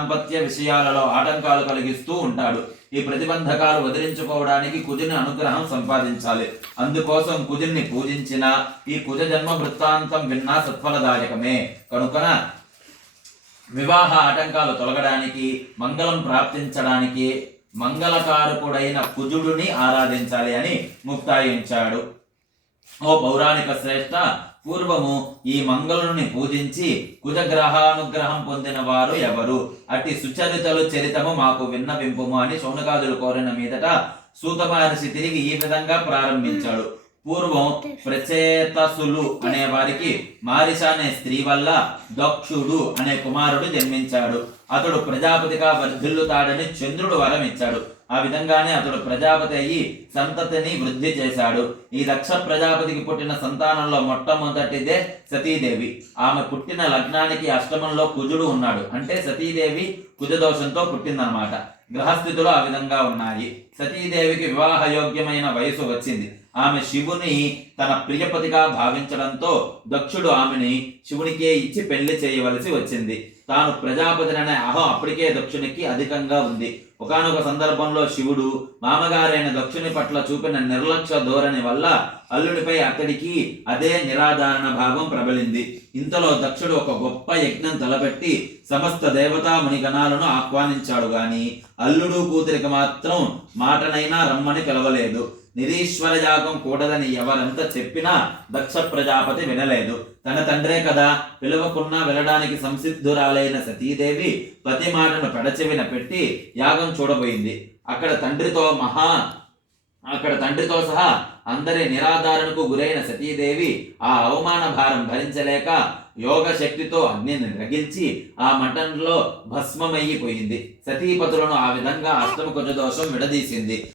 దాంపత్య విషయాలలో ఆటంకాలు కలిగిస్తూ ఉంటాడు. ఈ ప్రతిబంధకాలు వదిలించుకోవడానికి కుజుని అనుగ్రహం సంపాదించాలి. అందుకోసం కుజుని పూజించిన ఈ కుజ జన్మ వృత్తాంతం విన్నా సత్ఫలదాయకమే. కనుకన వివాహ ఆటంకాలు తొలగడానికి, మంగళం ప్రాప్తించడానికి మంగళకారకుడైన కుజుడిని ఆరాధించాలి అని ముక్తాయించాడు. ఓ పౌరాణిక శ్రేష్ఠ, పూర్వము ఈ మంగళుని పూజించి కుజగ్రహానుగ్రహం పొందిన వారు ఎవరు? అట్టి సుచరితలు చరితము మాకు విన్నవింపుము అని శౌనకాదులు కోరిన మీదట సూత మహర్షి తిరిగి ఈ విధంగా ప్రారంభించాడు. పూర్వం ప్రచేతసులు అనే వారికి మారిష అనే స్త్రీ వల్ల దక్షుడు అనే కుమారుడు జన్మించాడు. అతడు ప్రజాపతిగా వర్ధిల్లుతాడని చంద్రుడు వరం ఇచ్చాడు. ఆ విధంగానే అతడు ప్రజాపతి అయ్యి సంతతిని వృద్ధి చేశాడు. ఈ దక్ష ప్రజాపతికి పుట్టిన సంతానంలో మొట్టమొదటిదే సతీదేవి. ఆమె పుట్టిన లగ్నానికి అష్టమంలో కుజుడు ఉన్నాడు. అంటే సతీదేవి కుజదోషంతో పుట్టిందనమాట. గ్రహస్థితులు ఆ విధంగా ఉన్నాయి. సతీదేవికి వివాహయోగ్యమైన వయసు వచ్చింది. ఆమె శివుని తన ప్రియపతిగా భావించడంతో దక్షుడు ఆమెని శివునికే ఇచ్చి పెళ్లి చేయవలసి వచ్చింది. తాను ప్రజాపతిననే అహం అప్పటికే దక్షునికి అధికంగా ఉంది. ఒకానొక సందర్భంలో శివుడు మామగారైన దక్షుని పట్ల చూపిన నిర్లక్ష్య ధోరణి వల్ల అల్లుడిపై అతడికి అదే నిరాధారణ భావం ప్రబలింది. ఇంతలో దక్షుడు ఒక గొప్ప యజ్ఞం తలపెట్టి సమస్త దేవతా మునిగణాలను ఆహ్వానించాడు గాని అల్లుడు కూతురికి మాత్రం మాటనైనా రమ్మని పిలవలేదు. నిరీశ్వర యాగం కూడదని ఎవరంతా చెప్పినా దక్ష ప్రజాపతి వినలేదు. తన తండ్రే కదా, పిలవకున్నా వెళ్ళడానికి సంసిద్ధురాలైన సతీదేవి పతి మాటను పెడచెవిన పెట్టి యాగం చూడబోయింది. అక్కడ తండ్రితో సహా అందరి నిరాధారణకు గురైన సతీదేవి ఆ అవమాన భారం భరించలేక యోగ శక్తితో అగ్నిని రగిల్చి ఆ మంటంలో భస్మమయ్యిపోయింది. సతీపతులను ఆ విధంగా అష్టమ కుజదోషం విడదీసింది.